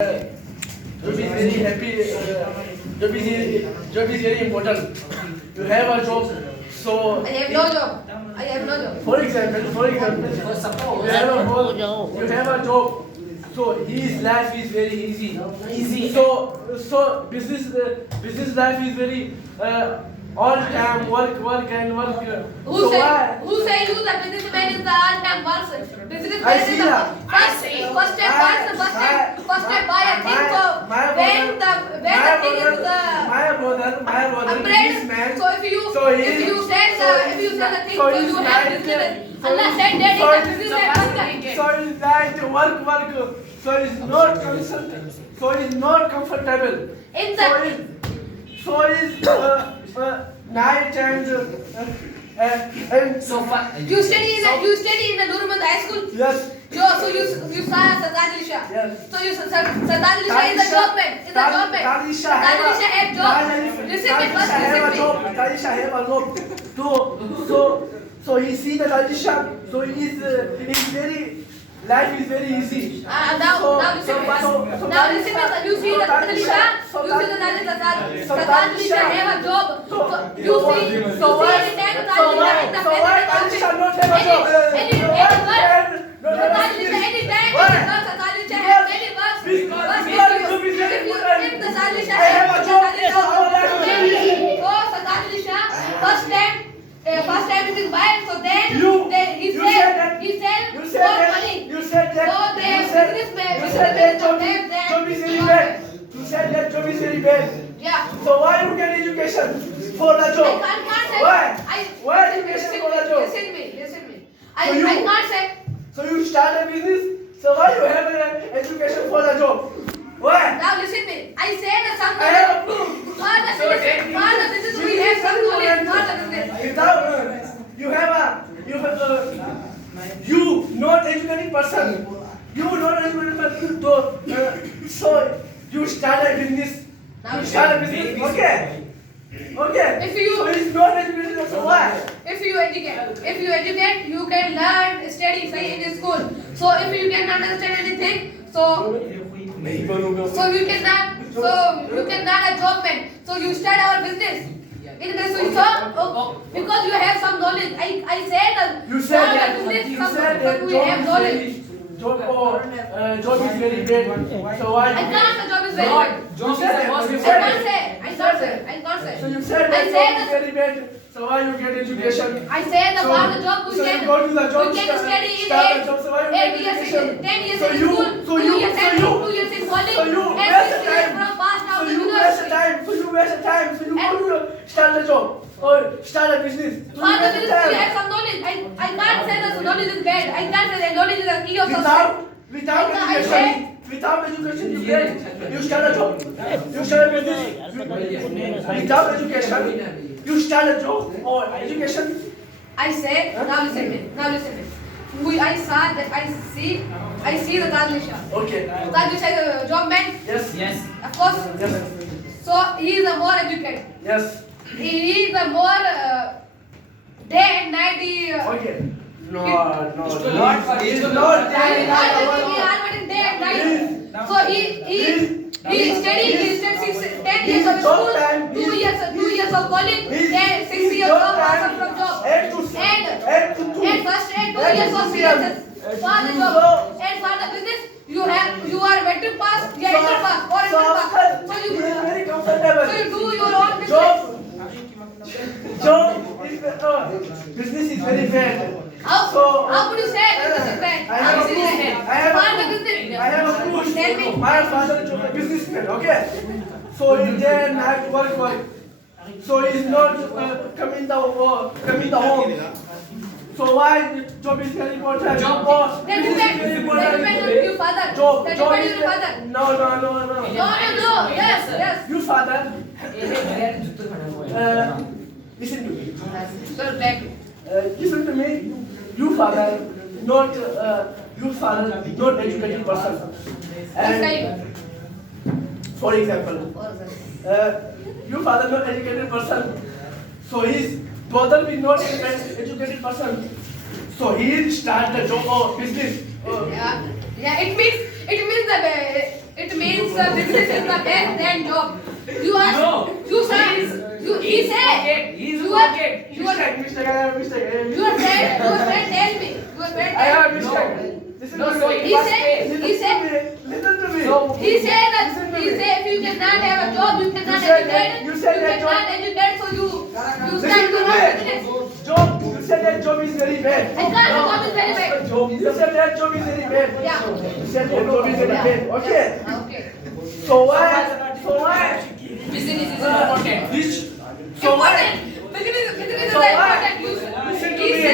Job is very happy. Job is very important. You have a job, so I have no job. I have no job. for example, you have a job, so his life is very easy. So business life is very all time work and work. Who So say why? who say you the businessman is the all-time worker? Businessman I is see the that. first step. First step buy a thing. So when the thing is the my brother, upgrade. this man. So if you So he- if you sell the thing, so so he's you have like- business. Allah said that is the businessman worker. So is that work. So is not constant. So is not comfortable. In the So is night and you study in the Nurmand High School. yes. You saw Sadad Ali Shah. Yes. So you Sadad Ali Shah is a job man. Is a job man. Talisha Sadad Ali Shah have job. Listen me first. Listen me. Talisha have a job. So he see the Talisha. So he's very life is very easy. Now listen me. Now listen me. You see the Sadad Ali Shah. You see the Sadad Ali Shah have a job. So you see. So why Talisha not have a job? First time it is buy, so then he You sell for money. You said that. So they You said that job is very bad. You said that job is very bad. Yeah. So why you get education for the job? I can't say. Why? Why education for the job? Listen me. So you- I can't say. So you start a business. So why you have an education for the job? Why? Now listen me. I said that some I have a proof. this is we have some knowledge. Without you not educated person. You not educated person. So you start a business. You start a business. Okay. If you- so it's not educated person. Why? If you educate, you can learn, study, say in school. So if you cannot understand anything, so you cannot a job man. So you start our business. In this, because you have some knowledge. I said that You said that. business, You some said that we have knowledge. job is very bad. So why? I can't say job is very good. You said that. You I said can't it. say. I can't say. So you said I that said job is that- very bad. So why you get education? I said So- about the job so you go to the job, we can study in start the job, so why you get 8 years, education? 10 years So in you- school, so 2 you- years so in you- 2 years in college, So you and waste 6 the years time. from pass now So to you waste the university. time. So you waste the time. So you go to start a job or start a business. So For you the waste the business, you time. have some knowledge. I can't say that knowledge is bad. I can't say that knowledge is a key of success. Without I education, you start a job. You start a business. Without education, you start a job or education. I say, now listen me. I see the Tajlisha. Okay. Tajlisha is a job man, Yes. of course. Yes. So he is a more educated. Yes. He is a more day and night. Okay. No. Not for He is you. not He day is already day and night. So he studied 10 years of school, 2 years of college, then 6 years of awesome from job. And first 2 years of CSS for the job. And for the business, you are metric pass, you are inter pass or inter pass. So you very comfortable. do your own business. Job is business is very bad. How could you say business is bad? I How have is it a bad? I have For a the business. I have a proof. Tell me. My father is a businessman. Okay. So he day and night work. So he's not coming the home. So why job is very important? Or That business is very important. depends on your father. Job That job depends is on your father. no. No. Yes. You father. Listen to me. So back. Listen to me. You father, not educated person. And for example, your father not educated person, so his brother will not educated person, so he'll start the job or business. Yeah, it means that It means business is the best than job. You are. No. You sir. He said. He's You are. okay. You are. Mistake, I have mistake. Your friend. Your friend tell me. Your friend I tell have me. mistake. Listen No, to so me. He said. Listen He to said. me. Listen to me. So- He said that. Listen to He me. said if you cannot have a job, you cannot said educate. that- you said that cannot job- educate, so you Listen start to your own business. me. Job. You said that job is very bad. I can't. The job is very bad. You said that job is very bad. Yeah. You said that job is very bad. Okay. Okay. So why? Business is important. This. Important. Business is So why? important. Listen to He me. said